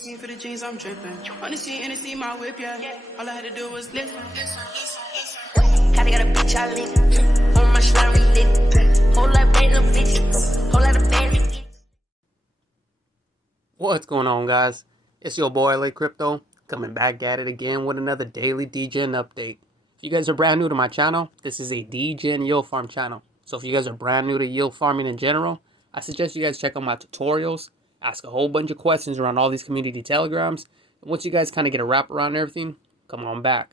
For the jeans, I'm dripping. On the scene, and see my whip, yeah. All I had to do was lift. Kinda got a bitch I lit. On my slime, we lit. Whole lot of random bitches. Whole lot of bandits. What's going on, guys? It's your boy LA Crypto, coming back at it again with another daily Degen update. If you guys are brand new to my channel, this is a Degen yield farm channel. So if you guys are brand new to yield farming in general, I suggest you guys check out my tutorials, ask a whole bunch of questions around all these community telegrams, and once you guys kind of get a wrap around everything, come on back.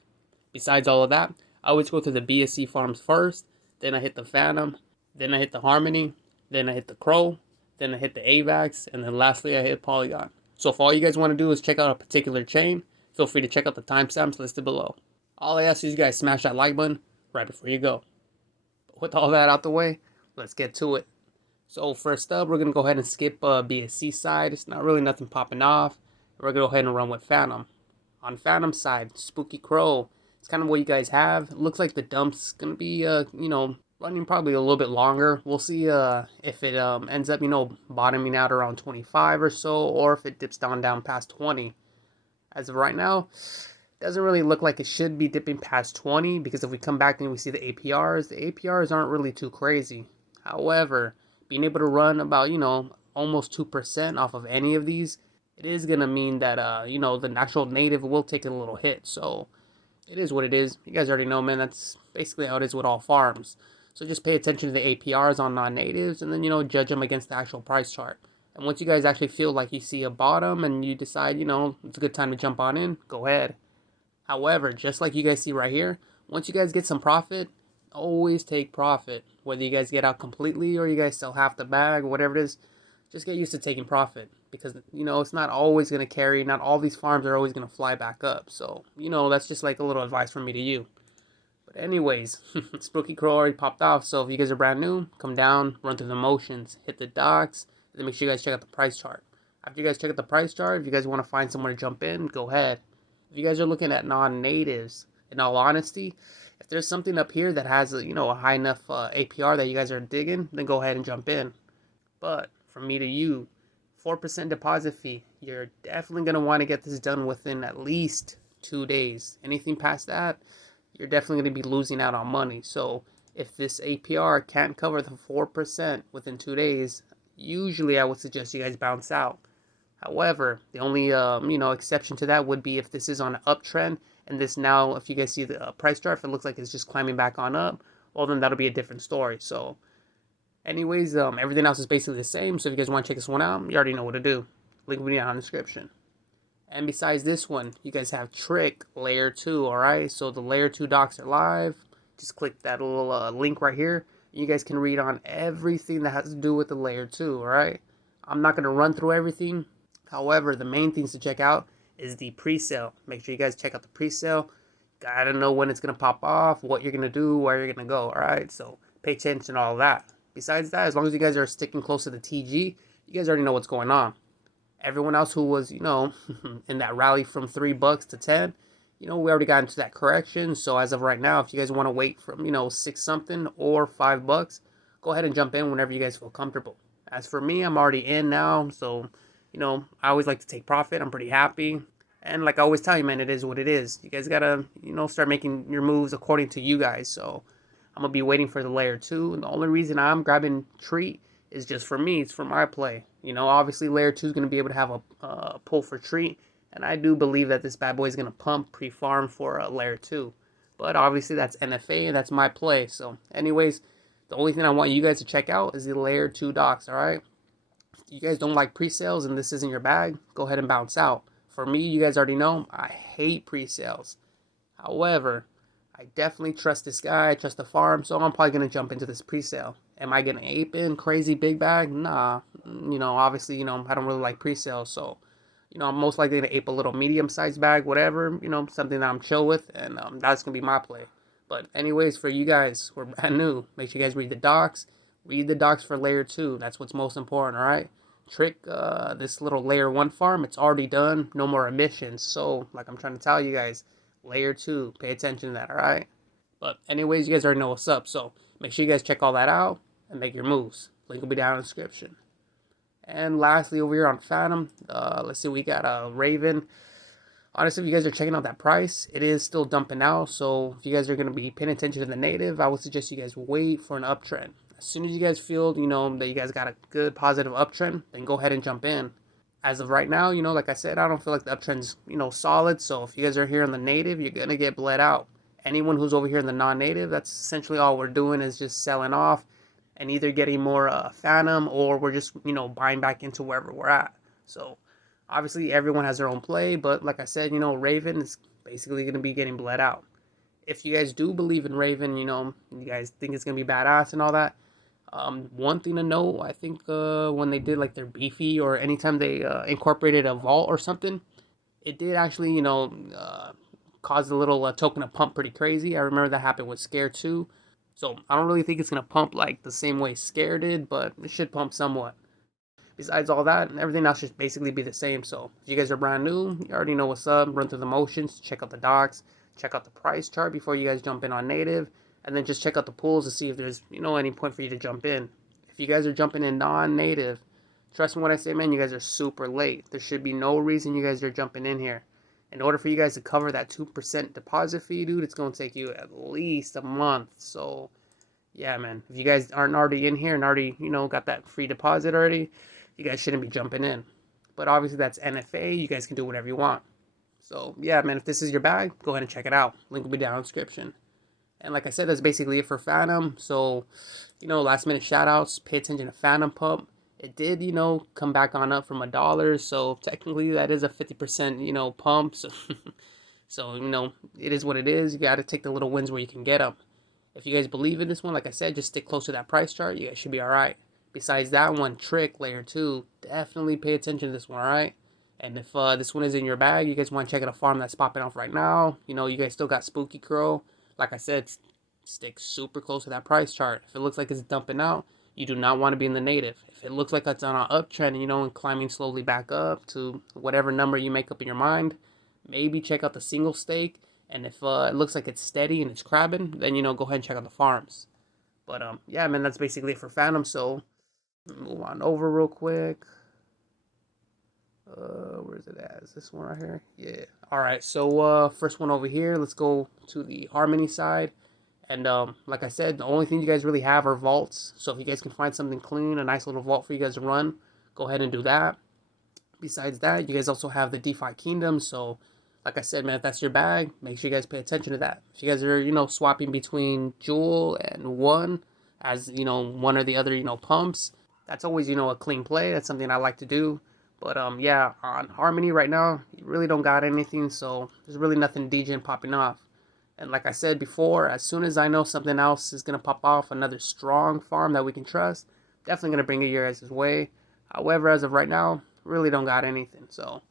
Besides all of that, I always go through the BSC Farms first, then I hit the Fantom, then I hit the Harmony, then I hit the Crow, then I hit the AVAX, and then lastly I hit Polygon. So if all you guys want to do is check out a particular chain, feel free to check out the timestamps listed below. All I ask is you guys smash that like button right before you go. But with all that out the way, let's get to it. So first up, we're going to go ahead and skip BSC side. It's not really nothing popping off. We're going to go ahead and run with Fantom. On Fantom side, SpookyCrow. It's kind of what you guys have. It looks like the dump's going to be, running probably a little bit longer. We'll see if it ends up, bottoming out around 25 or so, or if it dips down past 20. As of right now, it doesn't really look like it should be dipping past 20, because if we come back and we see the APRs aren't really too crazy. However, being able to run about, almost 2% off of any of these, it is going to mean that, the actual native will take a little hit. So it is what it is. You guys already know, man, that's basically how it is with all farms. So just pay attention to the APRs on non-natives and then, judge them against the actual price chart. And once you guys actually feel like you see a bottom and you decide, it's a good time to jump on in, go ahead. However, just like you guys see right here, once you guys get some profit, always take profit. Whether you guys get out completely or you guys sell half the bag or whatever it is, just get used to taking profit. Because, it's not always going to carry. Not all these farms are always going to fly back up. So, that's just like a little advice from me to you. But anyways, SpookyCrow already popped off. So if you guys are brand new, come down, run through the motions, hit the docs, and then make sure you guys check out the price chart. After you guys check out the price chart, if you guys want to find somewhere to jump in, go ahead. If you guys are looking at non-natives, in all honesty, if there's something up here that has a, a high enough APR that you guys are digging, then go ahead and jump in. But from me to you, 4% deposit fee. You're definitely going to want to get this done within at least 2 days. Anything past that, you're definitely going to be losing out on money. So if this APR can't cover the 4% within 2 days, usually I would suggest you guys bounce out. However, the only exception to that would be if this is on an uptrend, and this now, if you guys see the price chart, if it looks like it's just climbing back on up, well then that'll be a different story. So anyways, everything else is basically the same. So if you guys want to check this one out, you already know what to do. Link will be down in the description. And besides this one, you guys have Trick Layer 2, alright? So the Layer 2 docs are live. Just click that little link right here. You guys can read on everything that has to do with the Layer 2, alright? I'm not going to run through everything. However, the main things to check out is the pre-sale. Make sure you guys check out the pre-sale. Gotta know when it's going to pop off, what you're going to do, where you're going to go, alright? So pay attention to all that. Besides that, as long as you guys are sticking close to the TG, you guys already know what's going on. Everyone else who was, in that rally from $3 to 10, we already got into that correction. So as of right now, if you guys want to wait from, 6 something or $5, go ahead and jump in whenever you guys feel comfortable. As for me, I'm already in now. So, I always like to take profit. I'm pretty happy. And like I always tell you, man, it is what it is. You guys got to, start making your moves according to you guys. So I'm going to be waiting for the Layer 2. And the only reason I'm grabbing Treat is just for me. It's for my play. Obviously Layer 2 is going to be able to have a pull for Treat. And I do believe that this bad boy is going to pump pre-farm for Layer 2. But obviously that's NFA and that's my play. So anyways, the only thing I want you guys to check out is the Layer 2 docs, alright? If you guys don't like pre-sales and this isn't your bag, go ahead and bounce out. For me, you guys already know, I hate pre-sales. However, I definitely trust this guy, I trust the farm, so I'm probably going to jump into this pre-sale. Am I going to ape in crazy big bag? Nah. Obviously, I don't really like pre-sales, so, I'm most likely going to ape a little medium-sized bag, whatever, something that I'm chill with, and that's going to be my play. But anyways, for you guys who are brand new, make sure you guys read the docs. Read the docs for Layer 2. That's what's most important, alright? Trick, this little Layer 1 farm, it's already done. No more emissions. So, like I'm trying to tell you guys, Layer 2, pay attention to that, alright? But anyways, you guys already know what's up. So, make sure you guys check all that out and make your moves. Link will be down in the description. And lastly, over here on Fantom, let's see, we got Raven. Honestly, if you guys are checking out that price, it is still dumping out. So if you guys are going to be paying attention to the native, I would suggest you guys wait for an uptrend. As soon as you guys feel, that you guys got a good positive uptrend, then go ahead and jump in. As of right now, like I said, I don't feel like the uptrend's, solid. So if you guys are here on the native, you're going to get bled out. Anyone who's over here in the non-native, that's essentially all we're doing is just selling off and either getting more Fantom, or we're just, buying back into wherever we're at. So obviously, everyone has their own play, but like I said, Raven is basically going to be getting bled out. If you guys do believe in Raven, you guys think it's going to be badass and all that, one thing to know, I think when they did like their Beefy, or anytime they incorporated a vault or something, it did actually, cause the little token to pump pretty crazy. I remember that happened with Scare too. So I don't really think it's going to pump like the same way Scare did, but it should pump somewhat. Besides all that, everything else should basically be the same. So if you guys are brand new, you already know what's up. Run through the motions, check out the docs, check out the price chart before you guys jump in on native, and then just check out the pools to see if there's, any point for you to jump in. If you guys are jumping in non-native, trust me when I say, man, you guys are super late. There should be no reason you guys are jumping in here. In order for you guys to cover that 2% deposit fee, dude, it's going to take you at least a month. So yeah, man, if you guys aren't already in here and already, got that free deposit already, you guys shouldn't be jumping in. But obviously that's NFA. You guys can do whatever you want. So yeah, man, if this is your bag, go ahead and check it out. Link will be down in the description. And like I said, that's basically it for Fantom. So, last minute shout outs. Pay attention to Fantom Pup. It did, come back on up from $1. So technically that is a 50%, pump. So, so, it is what it is. You got to take the little wins where you can get them. If you guys believe in this one, like I said, just stick close to that price chart. You guys should be all right. Besides that one, trick layer 2, definitely pay attention to this one, all right? And if this one is in your bag, you guys want to check out a farm that's popping off right now, you guys still got SpookyCrow. Like I said, stick super close to that price chart. If it looks like it's dumping out, you do not want to be in the native. If it looks like it's on an uptrend, and climbing slowly back up to whatever number you make up in your mind, maybe check out the single stake. And if it looks like it's steady and it's crabbing, then, go ahead and check out the farms. But, yeah, man, that's basically it for Fantom. So, move on over real quick. Where's it at? Is this one right here? Yeah. All right. So, first one over here. Let's go to the Harmony side. And, like I said, the only thing you guys really have are vaults. So, if you guys can find something clean, a nice little vault for you guys to run, go ahead and do that. Besides that, you guys also have the DeFikingdoms. So, like I said, man, if that's your bag, make sure you guys pay attention to that. If you guys are, swapping between Jewel and One as, one or the other, pumps, that's always, a clean play. That's something I like to do. But, yeah, on Harmony right now, you really don't got anything. So there's really nothing Degen popping off. And like I said before, as soon as I know something else is going to pop off, another strong farm that we can trust, definitely going to bring it your guys' way. However, as of right now, really don't got anything. So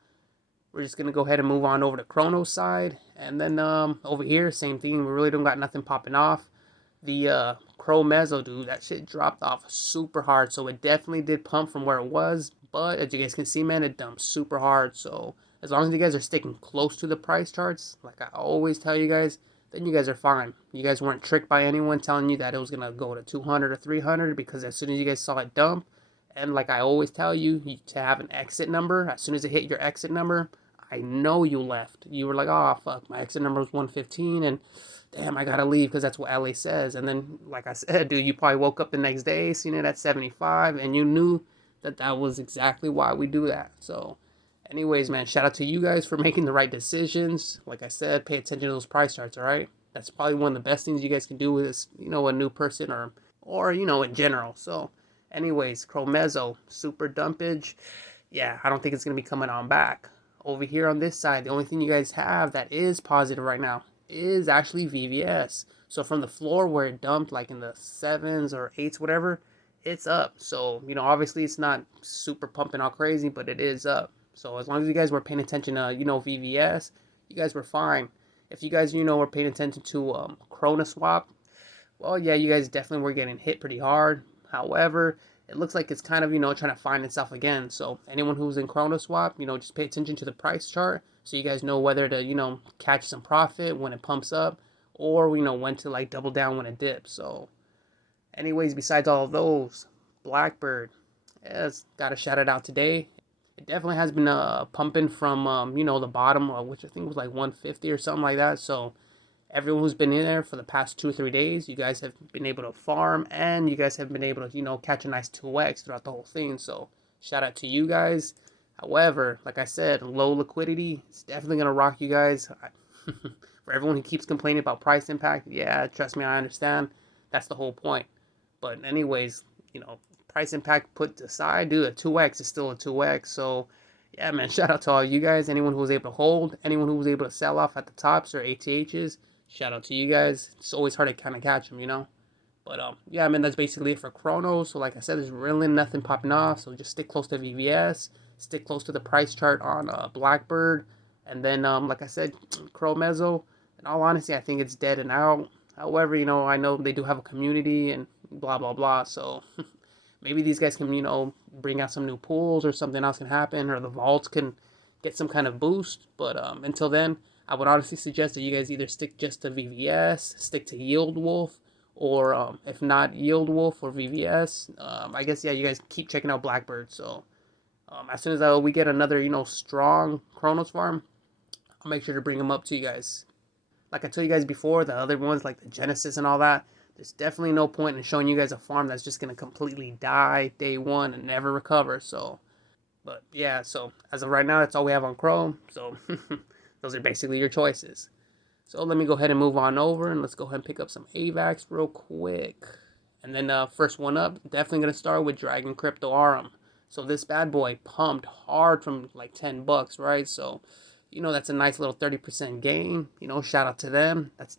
we're just going to go ahead and move on over to Cronos side. And then over here, same thing. We really don't got nothing popping off. The Crono Meso, dude, that shit dropped off super hard. So it definitely did pump from where it was. But as you guys can see, man, it dumped super hard. So as long as you guys are sticking close to the price charts, like I always tell you guys, then you guys are fine. You guys weren't tricked by anyone telling you that it was going to go to 200 or 300. Because as soon as you guys saw it dump, and like I always tell you, to have an exit number, as soon as it hit your exit number, I know you left. You were like, oh, fuck, my exit number was 115, and damn, I gotta leave because that's what LA says. And then, like I said, dude, you probably woke up the next day, seen it at 75, and you knew that that was exactly why we do that. So, anyways, man, shout out to you guys for making the right decisions. Like I said, pay attention to those price charts, all right? That's probably one of the best things you guys can do with this, a new person or in general. So, anyways, Crono Meso, super dumpage. Yeah, I don't think it's going to be coming on back. Over here on this side, the only thing you guys have that is positive right now is actually VVS. So from the floor where it dumped like in the 7s or 8s, whatever, it's up. So, obviously it's not super pumping all crazy, but it is up. So as long as you guys were paying attention to, VVS, you guys were fine. If you guys, were paying attention to cronaswap, well, yeah, you guys definitely were getting hit pretty hard. However, it looks like it's kind of, trying to find itself again. So anyone who's in cronaswap, just pay attention to the price chart so you guys know whether to, catch some profit when it pumps up or, when to like double down when it dips. So anyways, besides all of those, Blackbird, yeah, got to shout it out today. It definitely has been pumping from, you know, the bottom, which I think was like 150 or something like that. So everyone who's been in there for the past 2 or 3 days, you guys have been able to farm, and you guys have been able to, you know, catch a nice 2x throughout the whole thing. So shout out to you guys. However, like I said, low liquidity is definitely going to rock you guys. For everyone who keeps complaining about price impact, yeah, trust me, I understand. That's the whole point. But anyways, you know, price impact put aside, dude, a 2x is still a 2x. So yeah, man, shout out to all you guys. Anyone who was able to hold, anyone who was able to sell off at the tops or ATHs, shout out to you guys. It's always hard to kind of catch them, you know. But yeah, man, that's basically it for Cronos. So like I said, there's really nothing popping off. So just stick close to VVS, stick close to the price chart on Blackbird, and then like I said, Crono Meso. In all honesty, I think it's dead and out. However, you know, I know they do have a community and blah blah blah. So maybe these guys can, you know, bring out some new pools, or something else can happen, or the vaults can get some kind of boost. But until then, I would honestly suggest that you guys either stick just to VVS, stick to Yieldwolf, or if not Yieldwolf or VVS, I guess, yeah, you guys keep checking out Blackbird. So as soon as we get another, you know, strong Cronos farm, I'll make sure to bring them up to you guys. Like I told you guys before, the other ones like the Genesis and all that, there's definitely no point in showing you guys a farm that's just going to completely die day one and never recover. So, but yeah, so as of right now, that's all we have on Chrome. So those are basically your choices. So let me go ahead and move on over, and let's go ahead and pick up some AVAX real quick. And then first one up, definitely going to start with Dragon Crypto Arum. So this bad boy pumped hard from like 10 bucks, right? So, you know, that's a nice little 30% gain. You know, shout out to them. That's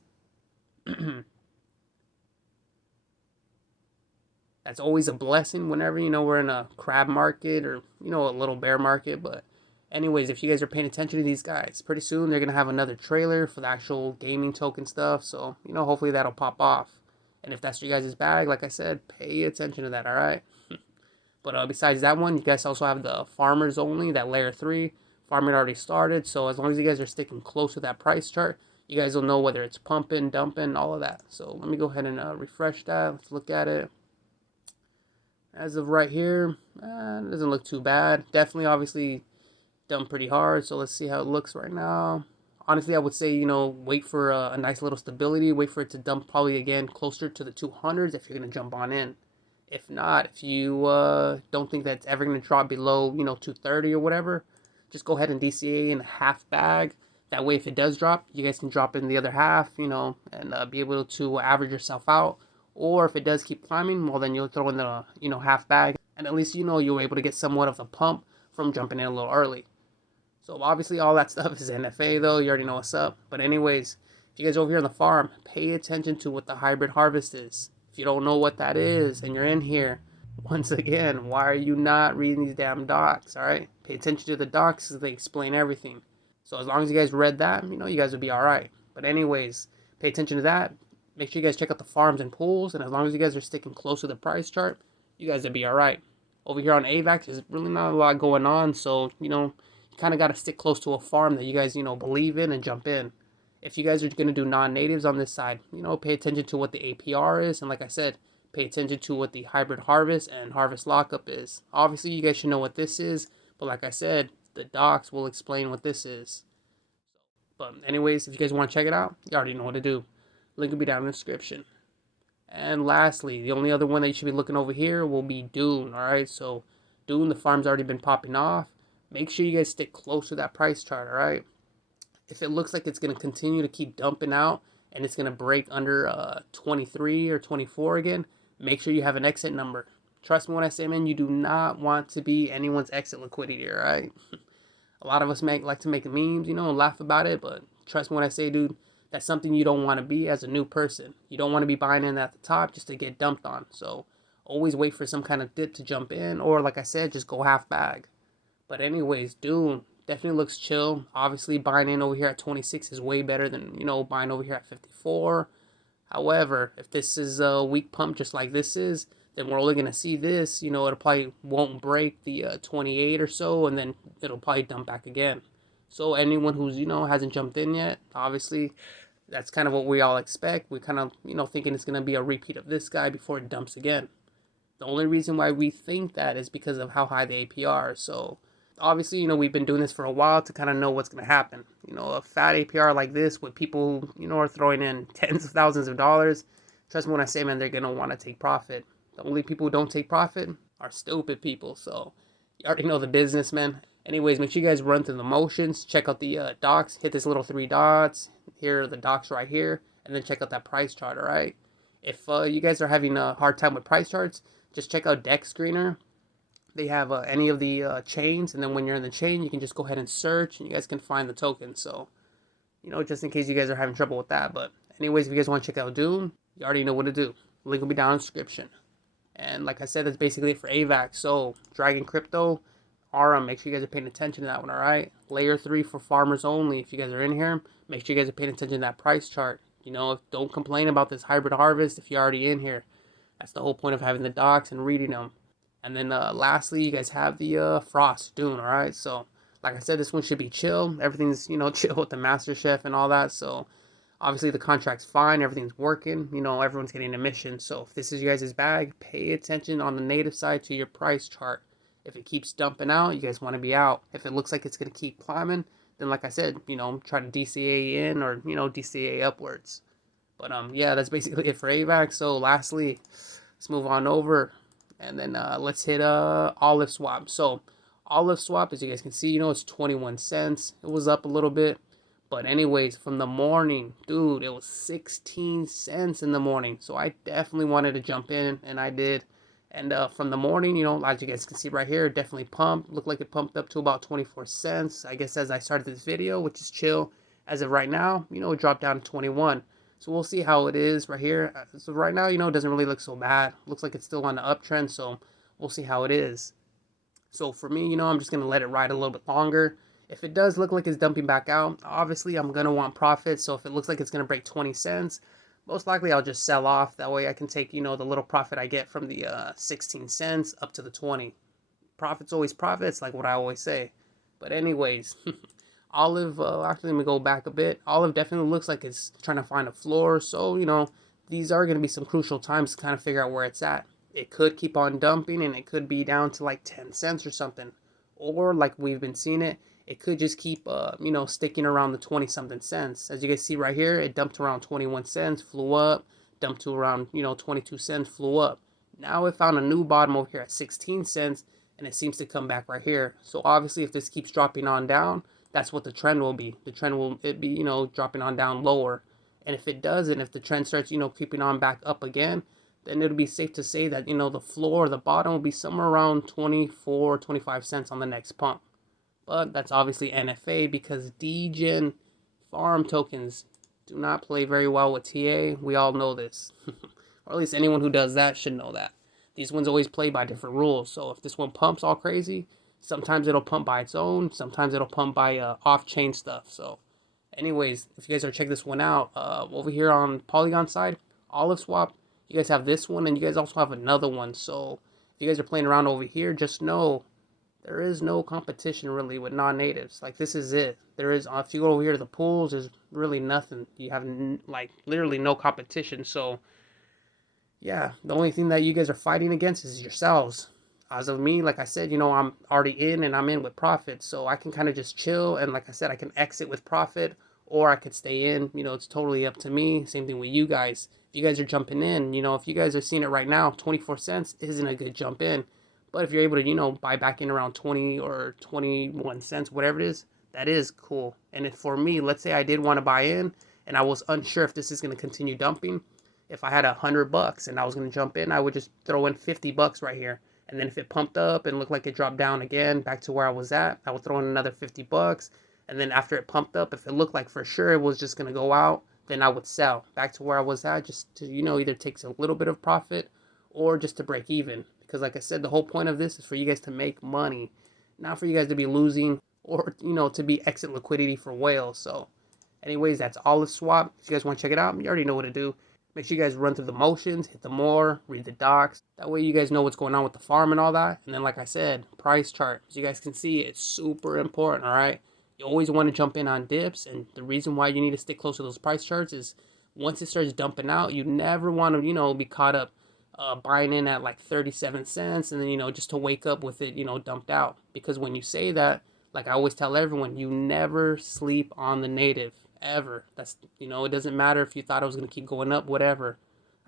that's always a blessing whenever, you know, we're in a crab market, or, you know, a little bear market. But anyways, if you guys are paying attention to these guys, pretty soon they're going to have another trailer for the actual gaming token stuff. So, you know, hopefully that'll pop off. And if that's your guys' bag, like I said, pay attention to that, all right? But besides that one, you guys also have the farmers only, that layer 3. Farming already started, so as long as you guys are sticking close to that price chart, you guys will know whether it's pumping, dumping, all of that. So let me go ahead and refresh that. Let's look at it. As of right here, it doesn't look too bad. Definitely, obviously, dumped pretty hard. So let's see how it looks right now. Honestly, I would say, you know, wait for a nice little stability. Wait for it to dump probably again closer to the 200s if you're going to jump on in. If not, if you don't think that's ever going to drop below, you know, 230 or whatever, just go ahead and DCA in a half bag. That way, if it does drop, you guys can drop in the other half, you know, and be able to average yourself out. Or if it does keep climbing, well, then you'll throw in the, you know, half bag. And at least, you know, you're able to get somewhat of a pump from jumping in a little early. So obviously all that stuff is NFA though. You already know what's up. But anyways, if you guys over here on the farm, pay attention to what the hybrid harvest is. If you don't know what that is and you're in here, once again, why are you not reading these damn docs, all right? Pay attention to the docs because they explain everything. So as long as you guys read that, you know, you guys will be all right. But anyways, pay attention to that. Make sure you guys check out the farms and pools. And as long as you guys are sticking close to the price chart, you guys will be all right. Over here on AVAX, there's really not a lot going on. So, you know, you kind of got to stick close to a farm that you guys, you know, believe in and jump in. If you guys are going to do non-natives on this side, you know, pay attention to what the APR is. And like I said, pay attention to what the hybrid harvest and harvest lockup is. Obviously, you guys should know what this is. But like I said, the docs will explain what this is. But anyways, if you guys want to check it out, you already know what to do. Link will be down in the description. And lastly, the only other one that you should be looking over here will be Dune. Alright, so Dune, the farm's already been popping off. Make sure you guys stick close to that price chart, alright? If it looks like it's going to continue to keep dumping out and it's going to break under 23 or 24 again, make sure you have an exit number. Trust me when I say, man, you do not want to be anyone's exit liquidity, alright? A lot of us like to make memes, you know, and laugh about it, but trust me when I say, dude, that's something you don't want to be as a new person. You don't want to be buying in at the top just to get dumped on. So always wait for some kind of dip to jump in, or like I said, just go half bag. But anyways, Dune definitely looks chill. Obviously, buying in over here at 26 is way better than, you know, buying over here at 54. However, if this is a weak pump just like this is, then we're only going to see this. You know, it'll probably won't break the 28 or so, and then it'll probably dump back again. So anyone who's, you know, hasn't jumped in yet, obviously, that's kind of what we all expect. We kind of, you know, thinking it's going to be a repeat of this guy before it dumps again. The only reason why we think that is because of how high the APR is. So obviously, we've been doing this for a while to kind of know what's going to happen. A fat APR like this with people who, are throwing in tens of thousands of dollars. Trust me when I say, man, they're going to want to take profit. The only people who don't take profit are stupid people. So you already know the business, man. Anyways, make sure you guys run through the motions. Check out the docs. Hit this little 3 dots. Here are the docs right here. And then check out that price chart, all right? If you guys are having a hard time with price charts, just check out Deck Screener. They have any of the chains. And then when you're in the chain, you can just go ahead and search. And you guys can find the token. So, just in case you guys are having trouble with that. But anyways, if you guys want to check out Dune, you already know what to do. Link will be down in the description. And like I said, that's basically it for AVAX. So, Dragon Crypto, Aura, make sure you guys are paying attention to that one, alright? Layer 3 for farmers only. If you guys are in here, make sure you guys are paying attention to that price chart. Don't complain about this hybrid harvest if you're already in here. That's the whole point of having the docs and reading them. And then lastly, you guys have the Frost Dune, alright? So, like I said, this one should be chill. Everything's, chill with the Master Chef and all that. So, obviously the contract's fine. Everything's working. Everyone's getting a mission. So, if this is you guys' bag, pay attention on the native side to your price chart. If it keeps dumping out, you guys want to be out. If it looks like it's going to keep climbing, then like I said, try to DCA in or, DCA upwards. But, yeah, that's basically it for AVAX. So, lastly, let's move on over. And then let's hit Olive Swap. So, Olive Swap, as you guys can see, it's 21 cents. It was up a little bit. But anyways, from the morning, dude, it was 16 cents in the morning. So, I definitely wanted to jump in, and I did. And from the morning, as you guys can see right here, it definitely pumped. Looked like it pumped up to about 24 cents. I guess as I started this video, which is chill. As of right now, it dropped down to 21. So we'll see how it is right here. So right now, it doesn't really look so bad. Looks like it's still on the uptrend, so we'll see how it is. So for me, I'm just going to let it ride a little bit longer. If it does look like it's dumping back out, obviously I'm going to want profit. So if it looks like it's going to break 20 cents, most likely I'll just sell off. That way I can take, the little profit I get from the 16 cents up to the 20. Profit's always profits, like what I always say. But anyways, Olive, actually let me go back a bit. Olive definitely looks like it's trying to find a floor. So, these are going to be some crucial times to kind of figure out where it's at. It could keep on dumping and it could be down to like 10 cents or something. Or like we've been seeing it could just keep, sticking around the 20-something cents. As you guys see right here, it dumped around 21 cents, flew up, dumped to around, 22 cents, flew up. Now it found a new bottom over here at 16 cents, and it seems to come back right here. So obviously, if this keeps dropping on down, that's what the trend will be. The trend will be, dropping on down lower. And if it doesn't, if the trend starts, creeping on back up again, then it'll be safe to say that, the floor, the bottom will be somewhere around 24, 25 cents on the next pump. But that's obviously NFA because Degen farm tokens do not play very well with TA. We all know this. Or at least anyone who does that should know that. These ones always play by different rules. So if this one pumps all crazy, sometimes it'll pump by its own. Sometimes it'll pump by off-chain stuff. So anyways, if you guys are checking this one out, over here on Polygon side, Olive Swap, you guys have this one and you guys also have another one. So if you guys are playing around over here, just know there is no competition really with non-natives. Like, this is it. There is, if you go over here to the pools, there's really nothing. You have like literally no competition. So yeah, the only thing that you guys are fighting against is yourselves. As of me, like I said, I'm already in and I'm in with profit. So I can kind of just chill. And like I said, I can exit with profit or I could stay in. It's totally up to me. Same thing with you guys. If you guys are jumping in, if you guys are seeing it right now, 24 cents isn't a good jump in. But if you're able to, buy back in around 20 or 21 cents, whatever it is, that is cool. And if for me, let's say I did want to buy in and I was unsure if this is going to continue dumping. If I had $100 and I was going to jump in, I would just throw in $50 right here. And then if it pumped up and looked like it dropped down again back to where I was at, I would throw in another $50. And then after it pumped up, if it looked like for sure it was just going to go out, then I would sell back to where I was at just to, either take a little bit of profit or just to break even. Because like I said, the whole point of this is for you guys to make money, not for you guys to be losing or, to be exit liquidity for whales. So anyways, that's Olive Swap. If you guys want to check it out, you already know what to do. Make sure you guys run through the motions, hit the more, read the docs. That way you guys know what's going on with the farm and all that. And then like I said, price chart. As you guys can see, it's super important, all right? You always want to jump in on dips. And the reason why you need to stick close to those price charts is once it starts dumping out, you never want to, be caught up buying in at like 37 cents and then, you know, just to wake up with it, you know, dumped out. Because when you say that, like I always tell everyone, you never sleep on the native, ever. That's, you know, it doesn't matter if you thought it was going to keep going up, whatever.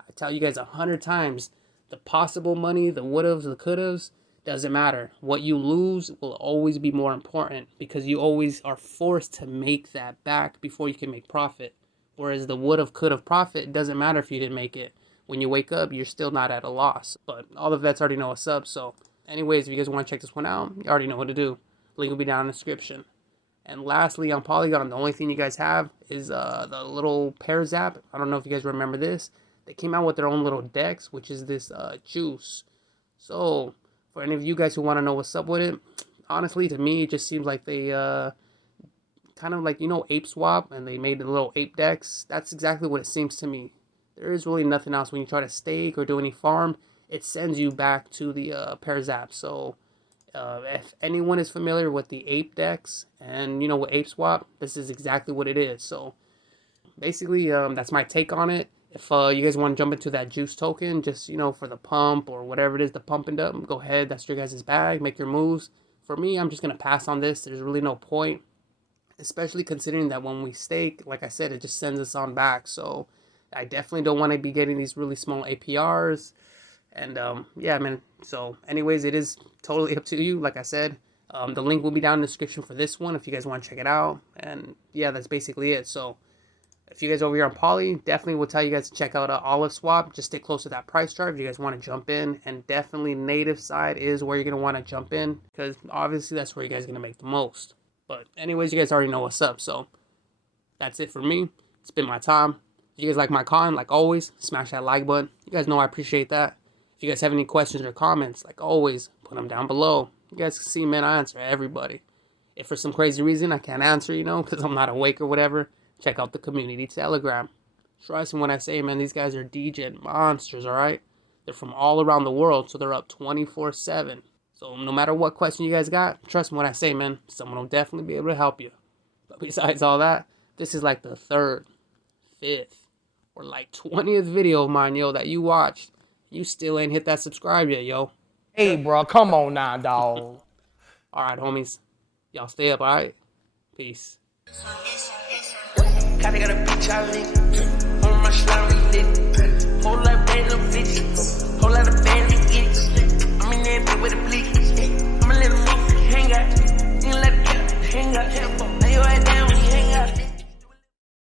I tell you guys 100 times, the possible money, the would'ves, the could'ves, doesn't matter. What you lose will always be more important because you always are forced to make that back before you can make profit. Whereas the would've, could've profit, it doesn't matter if you didn't make it. When you wake up, you're still not at a loss. But all the vets already know what's up. So anyways, if you guys want to check this one out, you already know what to do. Link will be down in the description. And lastly, on Polygon, the only thing you guys have is the little pair zap. I don't know if you guys remember this. They came out with their own little decks, which is this juice. So for any of you guys who want to know what's up with it, honestly, to me, it just seems like they kind of like, you know, ape swap, and they made the little ape decks. That's exactly what it seems to me. There is really nothing else. When you try to stake or do any farm, it sends you back to the pair zap. So if anyone is familiar with the ape decks and, you know, with ape swap, this is exactly what it is. So basically, that's my take on it. If you guys want to jump into that juice token, just, you know, for the pump or whatever it is, the pump and dump, go ahead. That's your guys' bag. Make your moves. For me, I'm just going to pass on this. There's really no point, especially considering that when we stake, like I said, it just sends us on back. So I definitely don't want to be getting these really small APRs. And yeah, man. So anyways, it is totally up to you. Like I said, the link will be down in the description for this one if you guys want to check it out. And yeah, that's basically it. So if you guys over here on Poly, definitely will tell you guys to check out Olive Swap. Just stay close to that price chart if you guys want to jump in. And definitely native side is where you're going to want to jump in, because obviously that's where you guys are going to make the most. But anyways, you guys already know what's up. So that's it for me. It's been my time. If you guys like my content, like always, smash that like button. You guys know I appreciate that. If you guys have any questions or comments, like always, put them down below. You guys can see, man, I answer everybody. If for some crazy reason I can't answer, you know, because I'm not awake or whatever, check out the community Telegram. Trust me when I say, man, these guys are Degen monsters, all right? They're from all around the world, so they're up 24/7. So no matter what question you guys got, trust me when I say, man, someone will definitely be able to help you. But besides all that, this is like the 3rd, 5th, or like 20th video of mine, yo, that you watched. You still ain't hit that subscribe yet, yo. Hey, bro, come on now, dog. All right, homies. Y'all stay up, all right? Peace. Kinda got a bitch I live.